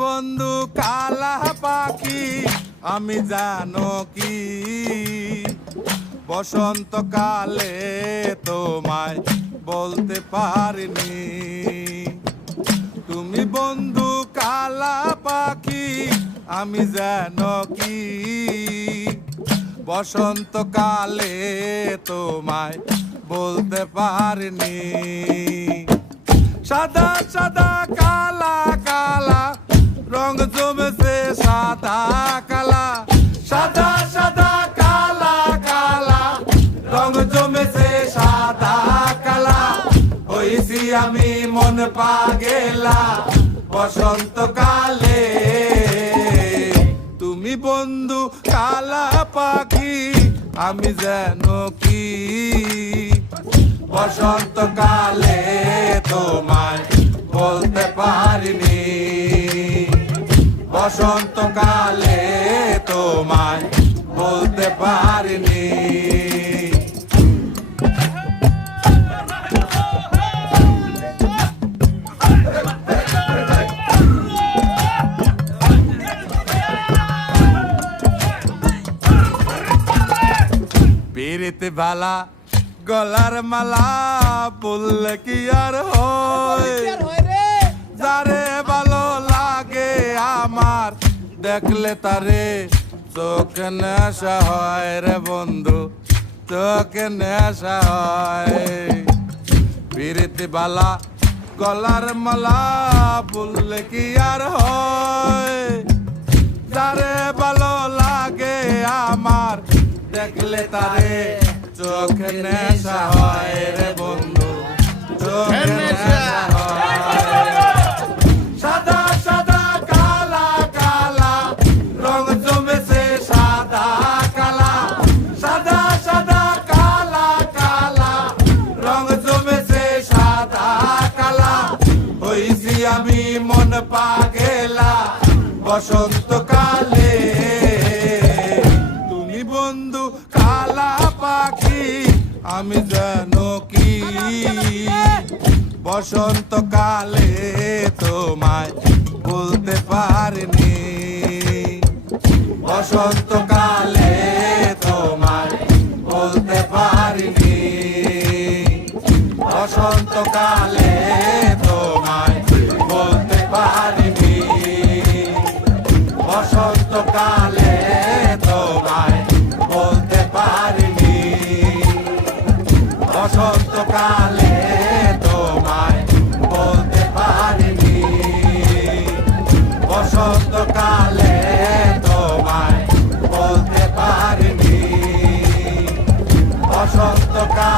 বন্ধু কালা পাখি আমি জানো কি বসন্তকালে তোমায় বলতে পারিনি। তুমি বন্ধু কালা পাখি আমি জানো কি বসন্তকালে তোমায় বলতে পারিনি। সাদা সাদা কালা কালা রং জমেছে সাদা কালা, সাদা সাদা কালা কালা রং জমেছে সাদা কালা। হইছি আমি মন পাগেলা বসন্তকালে। তুমি বন্ধু কালা পাখি আমি জানো কি বসন্তকালে তোমায় বলতে পারিনি। বসন্তকালে তোমায় বলতে পারিনি। পিরিতে ভালা গলার মালা বললে কি আর হয়, যারে ভালো লাগে আমার দেখলে তারে চোখে নেশা হয় রে বন্ধু, চোখে নেশা হয়। পিরিতে ভালা গলার মালা বললে কি আর হয়, যারে ভালো লাগে আমার দেখলে তারে চোখে নেশা হয় রে বন্ধু, চোখে নেশা হয়। সাদা সাদা কালা কালা রং জমেছে সাদা কালা, সাদা সাদা কালা কালা রং জমেছে সাদা কালা। হইছি আমি মন পাগেলা বসন্তকালে। তুমি বন্ধু কালা পাখি আমি জানো কি বসন্তকালে তোমায় বলতে পারিনি। বসন্তকালে তোমায় বলতে পারিনি। বসন্তকালে তোমায় বলতে পারিনি। বসন্তকালে তোমায় বলতে পারিনি। বসন্তকালে তোমায় বলতে পারিনি। বসন্তকালে তোমায় বলতে পারিনি। বসন্তকালে